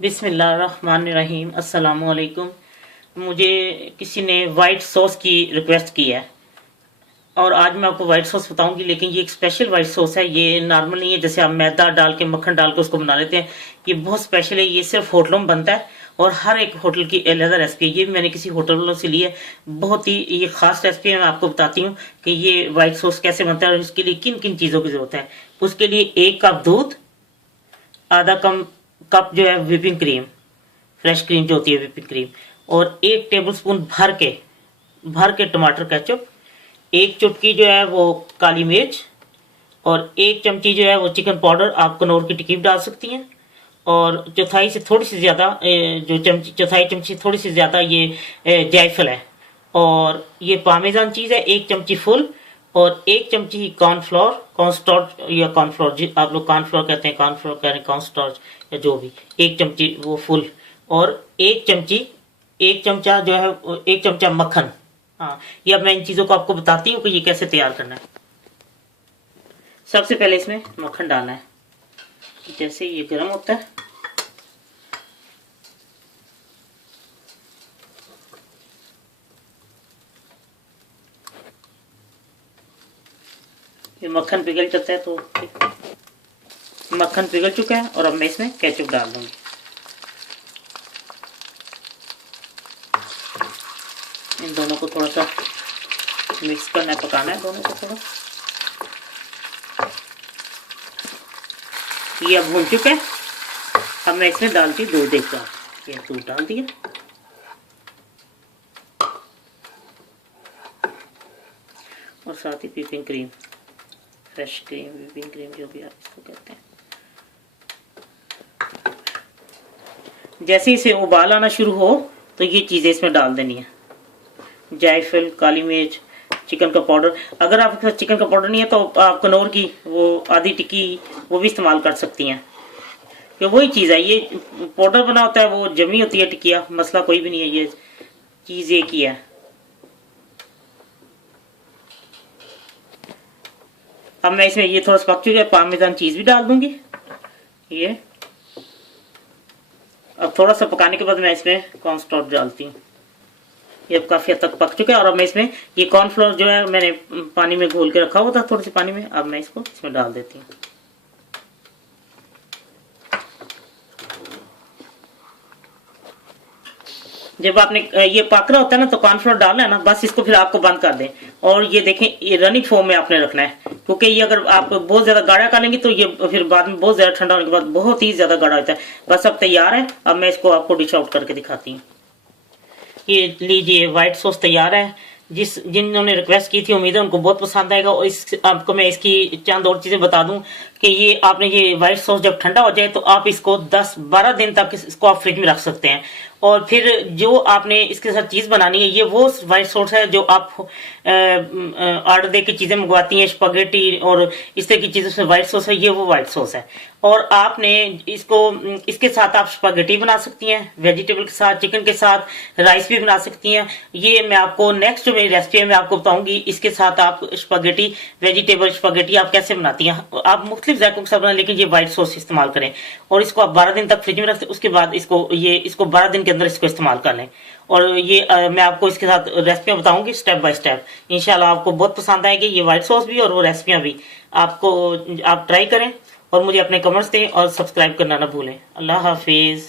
बिस्मिल्लाहिर्रहमानिर्रहीम। अस्सलामु अलैकुम। मुझे किसी ने वाइट सॉस की रिक्वेस्ट की है और आज मैं आपको वाइट सॉस बताऊंगी, लेकिन ये एक स्पेशल वाइट सॉस है। ये नॉर्मल नहीं है जैसे आप मैदा डाल के मक्खन डाल के उसको बना लेते हैं। ये बहुत स्पेशल है। ये सिर्फ होटलों में बनता है और हर एक होटल की अलग रेसिपी है। ये भी मैंने किसी होटल वालों से ली है। बहुत ही ये खास रेसिपी है। मैं आपको बताती हूँ कि ये वाइट सॉस कैसे बनता है और इसके लिए किन किन चीज़ों की जरूरत है। उसके लिए 1 कप दूध, आधा कम कप जो है व्हिपिंग क्रीम, फ्रेश क्रीम जो होती है व्हिपिंग क्रीम, और 1 टेबलस्पून भर के टमाटर केचप, 1 चुटकी जो है वो काली मिर्च, और 1 चमची जो है वो चिकन पाउडर। आप कनौर की टिक्की भी डाल सकती हैं। और चौथाई से थोड़ी सी ज्यादा चौथाई चमची थोड़ी सी ज्यादा ये जायफल है। और ये पामेजान चीज है 1 चमची फुल, और 1 चमची कॉर्नस्टार्च या कॉर्नफ्लोर, आप लोग कॉर्नफ्लोर कहते हैं, कॉर्नफ्लोर कह रहे हैं, कॉर्नस्टार्च या जो भी, 1 चमची वो फुल, और 1 चमचा जो है 1 चमचा मक्खन। हाँ, ये अब मैं इन चीजों को आपको बताती हूँ कि ये कैसे तैयार करना है। सबसे पहले इसमें मक्खन डालना है। जैसे ये गर्म होता है ये मक्खन पिघल जाता है, तो मक्खन पिघल चुका है और अब मैं इसमें केचप डाल दूंगी। इन दोनों को थोड़ा सा मिक्स करना है, पकाना है दोनों को थोड़ा। ये अब भून चुका है। अब मैं इसमें डालती हूँ दूध। एक बार ये दूध डाल दिया और साथ ही whipping cream, fresh cream, whipping cream जो भी आप इसको कहते हैं। जैसे इसे उबाल आना शुरू हो तो ये चीज़ें इसमें डाल देनी है। जायफल, काली मिर्च, चिकन का पाउडर। अगर आपके पास चिकन का पाउडर नहीं है तो आप कनौर की वो आधी टिक्की वो भी इस्तेमाल कर सकती हैं। कि वही चीज़ है, ये पाउडर बना होता है, वो जमी होती है टिक्किया, मसला कोई भी नहीं है। ये चीज़ एक ही है। अब मैं इसमें ये थोड़ा सा पक चुका है, पामेजान चीज़ भी डाल दूंगी। ये अब थोड़ा सा पकाने के बाद मैं इसमें कॉर्नस्टार्च डालती हूँ। ये अब काफ़ी हद तक पक चुका है और अब मैं इसमें ये कॉर्नफ्लोर जो है मैंने पानी में घोल के रखा हुआ था थोड़े से पानी में, अब मैं इसको इसमें डाल देती हूँ। जब आपने ये पक रहा होता है ना तो कॉर्नफ्लोर डालना है ना, बस इसको फिर आपको बंद कर दें। और ये देखें, ये रनिंग फॉर्म में आपने रखना है, क्योंकि ये अगर आप बहुत ज्यादा गाढ़ा कर लेंगे तो ये फिर बाद में बहुत ज्यादा ठंडा होने के बाद बहुत ही ज्यादा गाढ़ा होता है। बस अब तैयार है। अब मैं इसको आपको डिश आउट करके दिखाती हूँ। ये लीजिए, व्हाइट सॉस तैयार है। जिन्होंने रिक्वेस्ट की थी, उम्मीद है उनको बहुत पसंद आएगा। और आपको मैं इसकी चंद और चीजें बता दूं कि ये आपने ये व्हाइट सॉस जब ठंडा हो जाए तो आप इसको 10-12 दिन तक इसको आप फ्रिज में रख सकते हैं। और फिर जो आपने इसके साथ चीज बनानी है, ये वो व्हाइट सॉस है जो आप ऑर्डर दे के चीजें मंगवाती हैं, स्पगेटी और इस तरह की चीजों से व्हाइट सॉस है, ये वो व्हाइट सॉस है। और आपने इसको इसके साथ आप स्पगेटी बना सकती हैं, वेजिटेबल के साथ, चिकन के साथ, राइस भी बना सकती हैं। ये मैं आपको नेक्स्ट जो मेरी रेसिपी है मैं आपको बताऊंगी। इसके साथ आप स्पगेटी, वेजिटेबल स्पगेटी आप कैसे बनाती हैं। आप मुख्तलिफ जायकों के साथ बनाएं, लेकिन ये व्हाइट सॉस इस्तेमाल करें। और इसको आप 12 दिन तक फ्रिज में रखते, उसके बाद इसको 12 दिन के अंदर इसको इस्तेमाल कर लें। और ये मैं आपको इसके साथ रेसिपियां बताऊंगी स्टेप बाय स्टेप। इंशाल्लाह आपको बहुत पसंद आएगी ये व्हाइट सॉस भी और वो रेसिपियां भी। आप ट्राई करें और मुझे अपने कमेंट्स दें और सब्सक्राइब करना ना भूलें। अल्लाह हाफिज।